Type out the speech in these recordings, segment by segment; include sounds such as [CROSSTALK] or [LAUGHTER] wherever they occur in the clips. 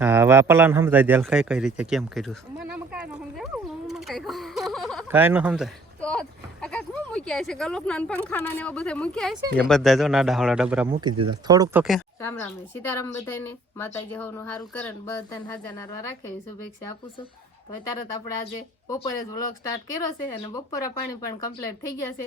હા હવે આ પલાન સમજાય દેલ કઈ કઈ રીતે કેમ કર્યું છે? કાંઈ ન સમજાય ન ને ને બધા મૂક્યા છે એ બધા જો નાડા હોળા ડબરા મૂકી દીધા. થોડુંક તો કે. રામ રામ સીતારામ બધાને માતાજી હોનું સારું કરે ને બધાને હાજર નારવા રાખે શુભેચ્છા આપું છું. તો અત્યારે તો આપણે આજે બપોરે જ વ્લોગ સ્ટાર્ટ કર્યો છે અને બપોરા પાણી પણ કમ્પ્લીટ થઈ ગયા છે.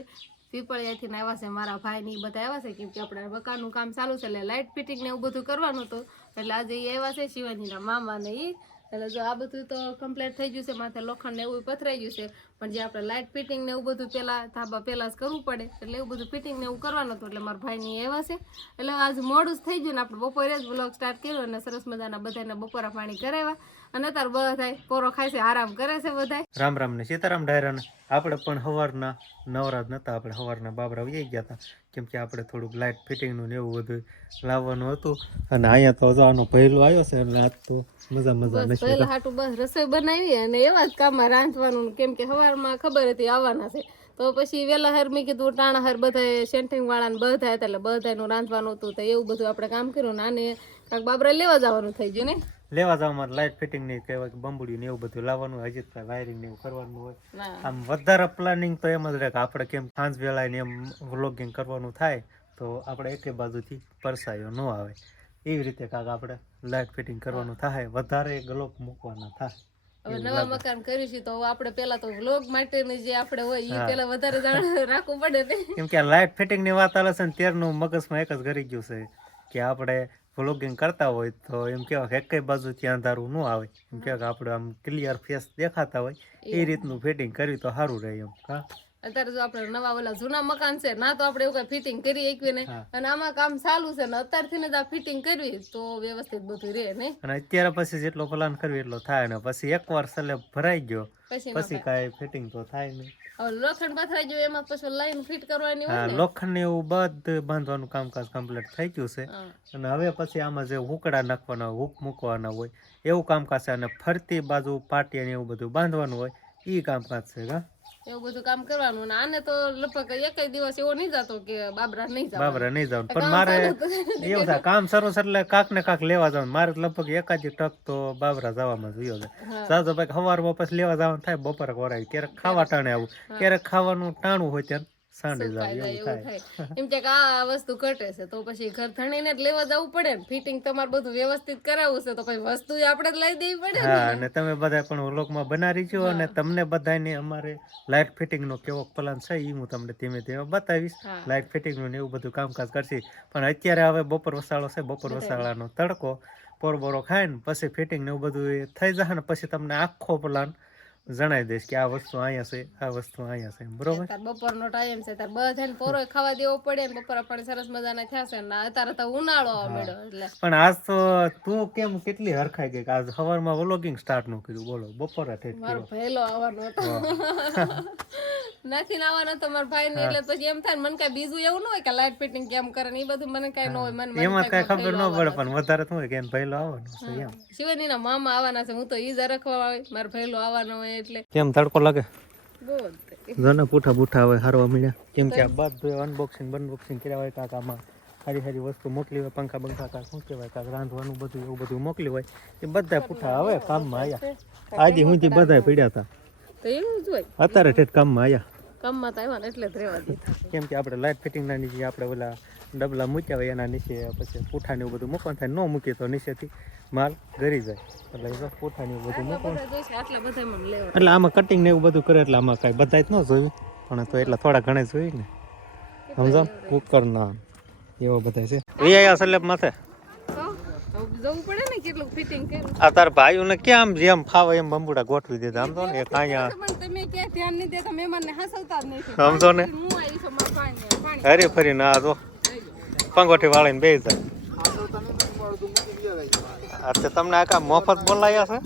પીપળિયાથી આવ્યા છે મારા ભાઈ ને એ બધા આવ્યા છે કેમ કે આપણે મકાનનું કામ ચાલુ છે એટલે લાઇટ ફિટિંગ ને એવું બધું કરવાનું હતું. એટલે આજે એ આવ્યા છે શિવાજીના મામા ને એ એટલે જો આ બધું તો કમ્પ્લીટ થઈ ગયું છે, માથે લોખંડ ને એવું પથરાઈ ગયું છે. પણ જે આપણે લાઇટ ફિટિંગ ને એવું બધું પહેલાં ધાબા પહેલાં જ કરવું પડે. એટલે એવું બધું ફિટિંગ ને એવું કરવાનું હતું. એટલે મારા ભાઈની એવા છે. એટલે આજ મોડું જ થઈ ગયું ને આપણે બપોરે જ બ્લોગ સ્ટાર્ટ કર્યો અને સરસ મજાના બધાને બપોરા પાણી કરાવ્યા. અને અત્યારે બધા પોરો ખાય છે આરામ કરે છે બધા રામ રામ ને સીતારામ ડાયરાને. આપણે પણ સવારના નવરાત નતા આપણે સવારના બાબરા વહી ગયા હતા કેમ કે આપણે થોડુંક લાઇટ ફિટિંગનું ને એવું બધું લાવવાનું હતું. અને અહીંયા તો જો આનો પહેલો આવ્યો છે એટલે આજ તો મજા મજા પહેલા હાટું બસ રસોઈ બનાવી અને એવા જ કામમાં રાંધવાનું કેમ કે સવારમાં ખબર હતી આવવાના છે. તો પછી વહેલા હર મેં કીધું ટાણા હર બધા સેન્ટિંગ વાળા બધા હતા એટલે બધાનું રાંધવાનું હતું તો એવું બધું આપણે કામ કર્યું. ને આને કાંક બાબરા લેવા જવાનું થઈ ગયું ને? લેવા જવામાં લાઇટ ફિટિંગની કહેવાય કે બંબુડી ને એવું બધું લાવવાનું હજી વાયરિંગ ને એવું કરવાનું હોય. આમ વધારે પ્લાનિંગ તો એમ જ રહે કે આપણે કેમ સાંજ વેળાએ ને એમ વ્લોગિંગ કરવાનું થાય તો આપણે એકે બાજુથી પરસાયો ન આવે. એવી રીતે કાંક આપણે લાઇટ ફિટિંગ કરવાનું થાય વધારે ગ્લોપ મૂકવાના થાય. હવે નવા મકાન કર્યું છે તો આપણે પેલા તો વ્લોગ માટેની જે આપણે હોય એ પેલા વધારે જાણ [LAUGHS] રાખવું પડે ને. કેમ કે લાઇટ ફિટિંગની વાત આવે છે ને ત્યારનું મગજમાં એક જ ઘરી ગયું છે કે આપણે વ્લોગિંગ કરતા હોય તો એમ કેવા કે બાજુ ત્યાં અંધારું ન આવે. એમ કે આપણે આમ ક્લિયર ફેસ દેખાતા હોય એ રીતનું ફિટિંગ કર્યું તો સારું રહે એમ હા. અત્યારે જો આપણે નવા ઓલા જૂના મકાન છે ના તો આપણે એવું કઈ ફિટિંગ કરી એકવી ને. અને આમાં કામ ચાલુ છે ને અત્યારથી જ આ ફિટિંગ કરવી તો વ્યવસ્થિત બધું રહે ને અને અત્યારે પછી જેટલો પ્લાન કરવી એટલો થાય ને પછી એકવાર સલે ભરાઈ ગયો પછી કાઈ ફિટિંગ તો થાય નહીં. હવે લોખંડ પથરાઈ ગયો એમાં પછી લાઈન ફિટ કરવાની હોય ને. લોખંડ ને એવું બધું બાંધવાનું કામકાજ કમ્પ્લીટ થઈ ગયું છે. અને હવે પછી આમાં જે હુકડા નાખવાના હુક મૂકવાના હોય એવું કામકાજ છે. અને ફરતી બાજુ પાટિયા ને એવું બધું બાંધવાનું હોય એ કામકાજ છે એવું બધું કામ કરવાનું ને આને તો લગભગ એક દિવસ એવો નહીં જતો કે બાબરા નહીં જાવ બાબરા નહીં જાવ પણ મારે એવું થાય કામ સરસ એટલે કાક ને કાક લેવા જવાનું. મારે લગભગ એકાદ ટક તો બાબરા જવામાં જોયો છે. સાજો ભાઈ સવારમાં પછી લેવા જવાનું થાય બપોરે વરાય. ક્યારેક ખાવા ટાણે આવું. ક્યારેક ખાવાનું ટાણું હોય ત્યારે. સાંજે જાવ એવું એવું થાય. થાય. એમ કે આ વસ્તુ ઘટે છે તો પછી ઘર ધણીને જ લેવા જવું પડે ને. ફિટિંગ તમારે બધું વ્યવસ્થિત કરાવવું છે તો પછી વસ્તુ આપણે જ લઈ દેવી પડે હા અને તમે બધા પણ બનાવી છો અને તમને બધાને અમારે લાઇટ ફિટિંગ નો કેવો પ્લાન છે એ હું તમને ધીમે ધીમે બતાવીશ. લાઇટ ફિટિંગનું એવું બધું કામકાજ કરશે. પણ અત્યારે હવે બપોર વસાળો છે બપોર વસાળાનો તડકો. પોરબોરો ખાય ને પછી ફિટિંગ ને એવું બધું થઈ જશે ને પછી તમને આખો પ્લાન જણાવી દઈશ કે આ વસ્તુ અહીંયા છે આ વસ્તુ અહીંયા છે બરોબર? બપોરનો ટાઈમ છે તાર બધાને પોરો ખાવા દેવો પડે એમ બપોર પણ સરસ મજાના થયા છે ને અત્યારે તો ઉનાળો આવવા એટલે. પણ આજ તો તું કેમ કેટલી હરખાઈ ગઈ કે આજ સવારમાં વ્લોગિંગ સ્ટાર્ટનું કર્યું બોલો બપોરે ઠેઠ મારો પહેલો આવવાનો હતો. નથી નાવાનો તમારા ભાઈ ને એટલે પછી એમ થાય મને કઈ બીજું એવું ન હોય કે લાઈટ ફિટિંગ કેમ કરે ને એ બધું મને કઈ ન હોય મને એમાં કઈ ખબર ન પડે પણ વધારે શું હોય કે એને આવવાનો છે એમ. શિવાની ના મામા આવવાના છે હું તો ઈજા રખવા આવે મારો ભેલો આવવાનો હોય એટલે. કેમ તડકો લાગે? ઘણા પૂઠા પૂઠા હોય હારવા મળ્યા કેમ કે આ બધું અનબોક્સિંગ બનબોક્સિંગ કર્યા હોય કાકામાં સારી સારી વસ્તુ મોકલી હોય પંખા બંખા કાંક શું કહેવાય કાંક રાંધવાનું બધું એવું બધું મોકલી હોય. એ બધા પૂઠા હવે કામમાં આવ્યા આજે હું બધા પીડ્યા હતા. તો એવું જ હોય. અત્યારે ઠેઠ કામમાં આવ્યા કામમાં તો આવ્યા ને એટલે જ રહેવા દીધા. કેમ કે આપણે લાઇટ ફિટિંગના નીચે આપણે ઓલા ડબલા મૂક્યા હોય એના નીચે પછી પૂઠાને એવું બધું મૂકવાનું થાય. ન મૂકીએ તો નીચેથી માલ ગરી જાય. એટલે પૂઠાને એવું બધું મૂકવાનું. આટલા બધા મને લેવા. એટલે આમાં કટિંગ ને એવું બધું કરે એટલે આમાં કાંઈ બધા જ ન જોયું પણ તો એટલા થોડા ઘણા જોયું ને. સમજો? કુકર ના એવા બધા છે. એ આયા સલેબ માથે? જવું પડે ને કેટલું ફિટિંગ કર્યું. આ તાર ભાઈઓને કેમ જેમ ફાવે એમ બંબુડા ગોઠવી દીધા આમ તો ને? એક અહીંયા તમે ક્યાં ધ્યાન નહીં દેતા મહેમાનને હસવતા જ નથી સમજો ને? હું આવી છું મારા પાણી હરી ફરી ના જો પંગોઠી વાળીને બે જાય આ તે તમને આ કા મફત બોલાયા છે?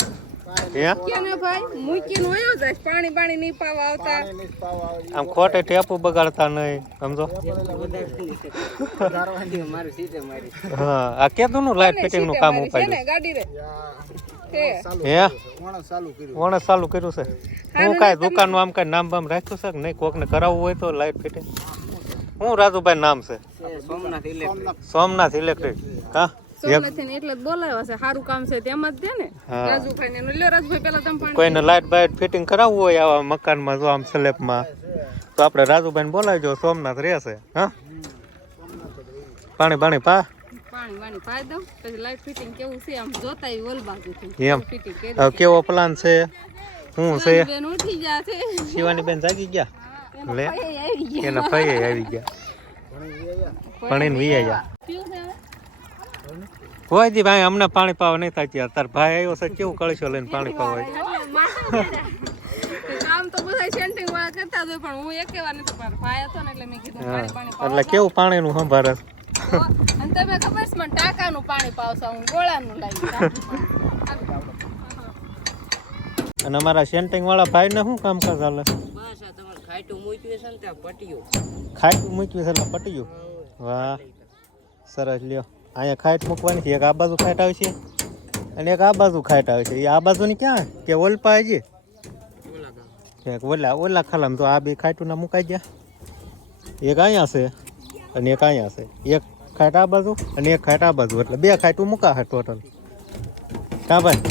આમ ખોટે ટેપુ બગાડતા નહીં સમજો? [LAUGHS] હા આ કેતું નું લાઈટ ફિટિંગનું કામ છે ઉપાડ્યું. ને ગાડી રે. છે હે. વણસ ચાલુ કર્યું છે હું કાંઈ દુકાનનું આમ કાંઈ નામ બામ રાખ્યું છે કે નહીં? કોકને કરાવવું હોય તો લાઈટ ફિટિંગ. હું રાજુભાઈ નામ છે. સોમનાથ ઇલેક્ટ્રિક. સોમનાથ ઇલેક્ટ્રિક. હા? રાજુભાઈ રાજુભાઈ કોઈને લાઇટ બાઇટ ફિટિંગ કરાવવું હોય આવા મકાનમાં જો આમ સ્લેબમાં તો આપણે રાજુભાઈને બોલાવજો સોમનાથ રહેશે હા? પાણી પાણી પા. કેવું પ્લાન છે? શું છે? શિવાની બેન જાગી ગયા? લે. આવી ગયા. એના ભાઈ આવી ગયા. ભણીને વી હવે? કોઈ દી ભાઈ અમને પાણી પાવા નહીં થાય ત્યાં તાર ભાઈ આવ્યો છે કેવું કળશો લઈને પાણી પાવા કામ તો બધા સેન્ટિંગ વાળા કરતા હોય પણ હું એકે વાર નતો પાડતો. ભાઈ હતો ને એટલે મેં કીધું પાણી પાણી પાવા એટલે કેવું પાણીનું સંભાળે છે? અને તમે ખબર છે મને ટાંકાનું પાણી પાવશો હું ગોળાનું લાવી અને અમારા સેન્ટિંગ વાળા ભાઈ ને શું બસ આ તમારે ખાઈટું મૂક્યું છે ને ત્યાં પટ્યું. ખાટ મૂકવી છે એટલે પટ્યું? વાહ સરસ લ્યો. અહીંયા ખાટ મૂકવાની છે, એક આ બાજુ ખાટ આવે છે અને એક આ બાજુ ખાટ આવે છે. એ આ બાજુની ક્યાં? કે ઓલપા આવી એક ઓલા ઓલા ખાલામાં તો આ બે ખાટુના મુકાઈ ગયા. એક અહીંયા છે અને એક અહીંયા છે. એક ખાટ આ બાજુ અને એક ખાટ આ બાજુ. એટલે બે ખાટું મૂકા છે ટોટલ કા ભાઈ?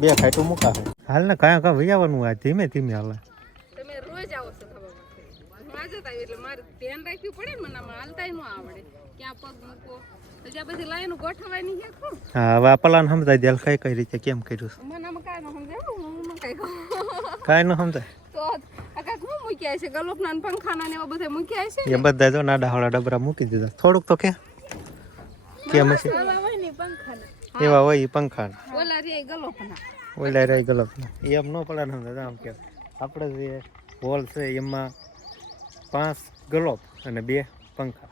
બે ખાટું મુકા છે હાલ ને કાંઈ કાંઈ વૈયાવાનું આ ધીમે ધીમે હાલે. રોજ આવો છો ખબર એટલે મારે ધ્યાન રાખવું પડે ને મને, આમાં ન આવડે. ક્યાં પગ મૂકો? પછી બધી લાઈન ગોઠવાય નહીં ખરું હા હવે આ પલાન સમજાય દે કઈ કઈ રીતે કેમ કર્યું છે? મને આમાં કાંઈ ન સમજાય હું કઈ કાંઈ ન સમજાય. તો આ હું મૂક્યા છે? ગલોપના પંખાના ને એવા બધા મૂક્યા છે એ બધા જો નાડા હાવડા ડબરા મૂકી દીધા. થોડુંક તો કે કેમ છે ઓલા હોય પંખાના. એવા હોય એ પંખા ઓલા રે ગલોપના. ઓલા રહી ગલપ એમ ન પડે સમજાય આમ કે આપણે જે હોલ છે એમાં પાંચ ગલોપ અને બે પંખા.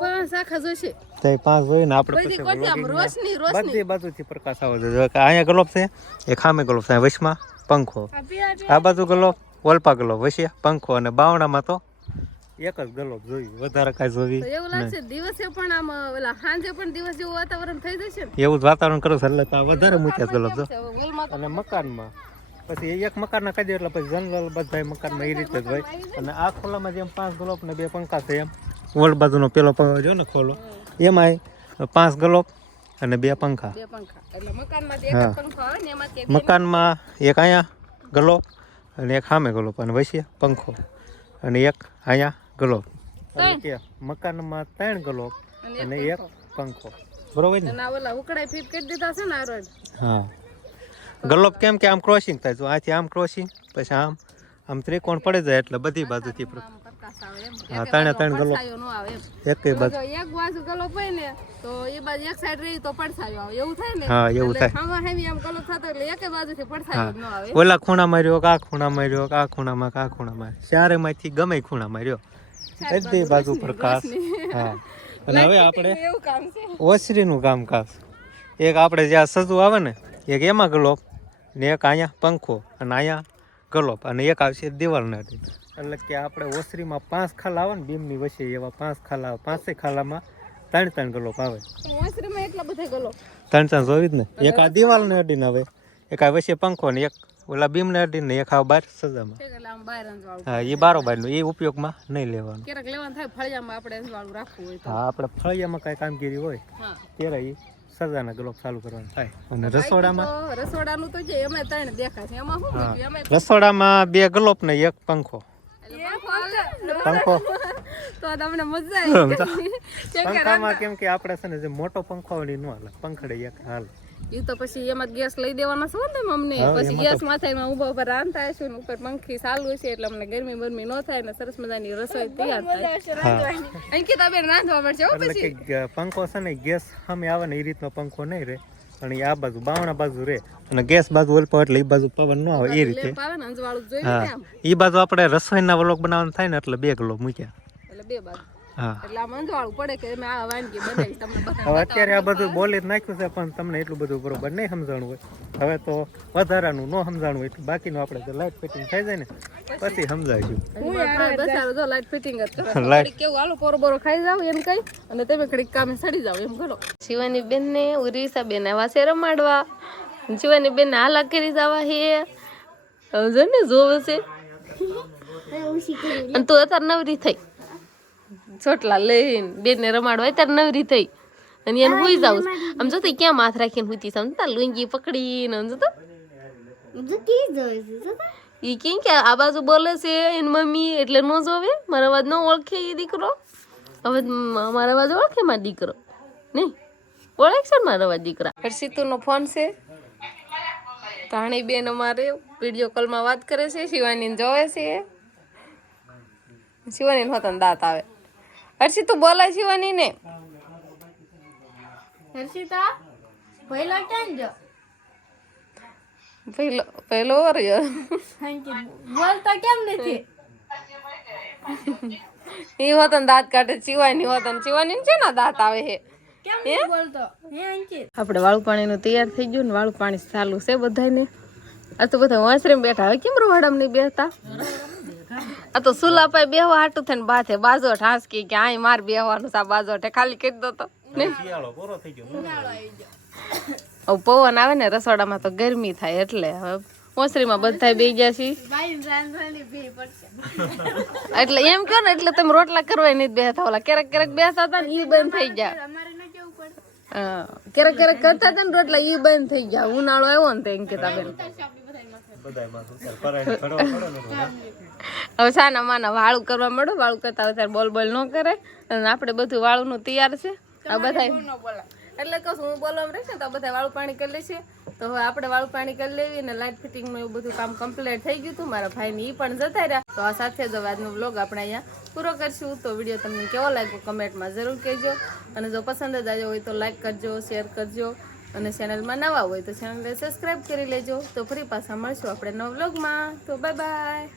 પાંચ આખા જોશે. તે પાંચ હોય આપણે પછી કોટી આમ vlogging માં રોશની રોશની. બધી બાજુથી પ્રકાશ આવે છે. જો કે અહીંયા ગલોપ છે એ ખામે ગલોપ છે અહીંયા પંખો. આ બાજુ ગલોપ વલપા ગલોપ વચ્ચે પંખો અને બાવણામાં તો એક જ ગલોબ જોયું વધારે કાંઈ જોવી એવું લાગશે દિવસે પણ આમ ઓલા સાંજે પણ દિવસ જેવું વાતાવરણ થઈ જશે એવું જ વાતાવરણ કરું એટલે તો આ વધારે મૂક્યા ગલોબ જો. અને મકાનમાં. પછી એક મકાનના કાઢી એટલે પછી જનરલ બધા મકાનમાં એ રીતે જ હોય. અને આ ખોલામાં જેમ પાંચ ગલોબ ને બે પંખા છે એમ ઓલ બાજુનો પેલો પંખો જો ને ખોલો એમાંય પાંચ ગલોપ અને બે પંખા. હા. મકાનમાં એક અહીંયા ગલોપ અને એક સામે ગલોપ અને વચ્ચે પંખો અને એક અહીંયા ગલોપ. મકાનમાં ત્રણ ગલોપ અને એક પંખો. બરોબર ને? હા. ગલોપ કેમ કે આમ ક્રોસિંગ થાય તો આથી આમ ક્રોસિંગ પછી આમ આમ ત્રિકોણ પડે જાય એટલે બધી બાજુથી હા, ત્રણે ત્રણ એમ. એકેય બાજુ. એક બાજુ ગલોપ હોય ને તો એ બાજુ એક સાઈડ રહી તો પડછાયો આવે. એવું થાય ને? હા એવું થાય. હામાં હામી આમ ગલોપ થતો એટલે એકે બાજુથી પડછાયો ન આવે ઓલા ખૂણામાં રહ્યો કે આ ખૂણામાં રહ્યો કે આ ખૂણામાં કે આ ખૂણામાં ચારે માંથી ગમે ખૂણા ખૂણામાં રહ્યો બધી બાજુ પ્રકાશ. હા. [LAUGHS] અને હવે આપણે ઓસરીનું કામકાજ એક આપણે જ્યાં સજુ આવે ને એક એમાં ગલો ને એક અહીંયા પંખો અને અહીંયા ગલોપ અને એક આવશે દિવાલના એટલે કે આપણે ઓસરીમાં પાંચ ખાલા આવે ને બીમની વચ્ચે એવા પાંચ ખાલા આવે પાંચે ખાલામાં ત્રણ ત્રણ ગલોપ આવે મોસરીમાં એટલા બધા ગલોપ ત્રણ ત્રણ જોવી જ ને? એક આ દિવાલને અડીને આવે એક આ વચ્ચે પંખો ને એક ઓલા બીમને અડીને એક આ બાર સજામાં. હા એ બારોબારનું એ ઉપયોગમાં નહીં લેવાનું. ક્યારેક લેવાનું થાય ફળિયામાં આપણે રાખવું હોય હા આપણે ફળિયામાં કાંઈ કામગીરી હોય? ત્યારે એ સજાના ગ્લોબ ચાલુ કરવાનું થાય. અને રસોડામાં? રસોડાનું તો જે એમાં ત્રણ દેખાય છે. એમાં શું એમાં રસોડામાં બે ગ્લોબ ને એક પંખો. પંખો. તો તમને મજા [LAUGHS] આવી ગઈ. કેમ કે પંખામાં કેમ કે આપણે છે ને જે મોટો પંખો એ ન હાલે પંખડે એક હાલ. ઈ તો પછી એમાં ગેસ લઈ દેવાના છો ને અમને પછી ગેસ માથે એમાં ઊભા ઉપર રાંધતા હશે ને ઉપર પંખી ચાલુ છે એટલે અમને ગરમી બરમી ન થાય ને સરસ મજાની રસોઈ તૈયાર થાય. અંકિતા બેન રાંધવા પડશે હો પછી. પંખો છે ને ગેસ સામે આવે ને એ રીતનો પંખો નહીં રહે અને એ આ બાજુ બાવણા બાજુ રે. અને ગેસ બાજુ ઓલપો એટલે એ બાજુ પવન ન આવે એ રીતે. લેપ અંજવાળું જોઈ હા. ને એ બાજુ આપણે રસોઈના વ્લોગ બનાવવાનું થાય ને એટલે બે ગ્લો મૂક્યા. એટલે બે બાજુ. હા. એટલે પડે કે આ વાનગી બનાવી હવે અત્યારે આ બધું બોલી નાખ્યું છે પણ તમને એટલું બધું બરોબર નહીં સમજાણું હોય. હવે તો વધારાનું ન સમજાણું હોય બાકીનું આપણે તો લાઈટ ફિટિંગ થઈ જાય ને પછી જો લાઈટ ફિટિંગ જ લાઈટ કેવું હાલો પોરો બોરો ખાઈ જાવ એમ કઈ અને તમે ઘડીક કામે સડી જાવ એમ કરો. શિવાની બેન ને ઉરીસા બેન આવા છે રમાડવા. શિવાની બેન હાલા કરી જવા હે. હવે જો ને જોવે છે. અને તું અત્યારે નવરી થઈ. ચોટલા લઈને બેન ને રમાડવા અત્યારે નવરી થઈ. અને એને હુઈ જાવ આમ જો તો ક્યાં માથ રાખીને હુતી સમજતા લુંગી પકડીને આમ જોતો. ઈ કેમ કે આ બાજુ બોલે છે એની મમ્મી એટલે ન જોવે. મારા અવાજ ન ઓળખે એ દીકરો. હવે મારા અવાજ ઓળખે મારો દીકરો? નહીં ઓળખશે ને મારો અવાજ દીકરા? હર્ષિતુનો ફોન છે. તાણી બેન અમારે વીડિયો કોલમાં વાત કરે છે. શિવાની જોવે છે. શિવાની હોતા દાંત આવે. હર્ષિતુ બોલાય શિવાની ને. હર્ષિતા પહેલા ક્યાં જો. પહેલો પહેલો વર્યો બોલતા કેમ નથી? [LAUGHS] એ હોતા દાંત કાઢે શિવાની હોતા ચીવાની છે ને દાંત આવે હે? આપણે વાળું પાણીનું તૈયાર થઈ ગયું ને વાળું પાણી ચાલુ છે બધાને આ તો બધા વાંસરી બેઠા. હવે કેમ રોહડામાં નહીં બેસતા? આ તો સુલા પાય બેહવા હાટું થઈને બાથે બાજો ઠાંસકી કે આય માર બેહવાનું આ બાજો ઠે ખાલી કરી દો તો. ને? હવે પવન આવે ને રસોડામાં તો ગરમી થાય એટલે હવે ઓસરીમાં બધા બે ગયા છીએ. એટલે એમ કહો ને એટલે તમે રોટલા કરવા નહીં બેસતા ઓલા. ક્યારેક ક્યારેક બેસતા હતા ને ઈ બંધ થઈ ગયા. ક્યારેક ક્યારેક કરતા હતા ને રોટલા ઈ બંધ થઈ ગયા. ઉનાળો આવ્યો ને તે એમ કેતા બેન હવે સાના માના વાળું કરવા મળો વાળું કરતા હોય બોલ બોલ ન કરે. અને આપણે બધું વાળુંનું તૈયાર છે. આ બધા એટલે કહું હું બોલવામાં રહીશ તો બધા વાળું પાણી કરી લેશે. તો હવે આપણે વાળું પાણી કરી લેવી અને લાઇટ ફિટિંગનું એવું બધું કામ કમ્પ્લીટ થઈ ગયું હતું. મારા ભાઈને એ પણ જતા રહ્યા. તો આ સાથે જ આજનો વ્લોગ આપણે અહીંયા પૂરો કરશું. તો વીડિયો તમને કેવો લાગ્યો કમેન્ટમાં જરૂર કહેજો. અને જો પસંદ જ આવ્યો હોય તો લાઈક કરજો શેર કરજો. અને ચેનલમાં નવા હોય તો ચેનલને સબસ્ક્રાઈબ કરી લેજો. તો ફરી પાછા મળશું આપણે નવા વ્લોગમાં તો બાય બાય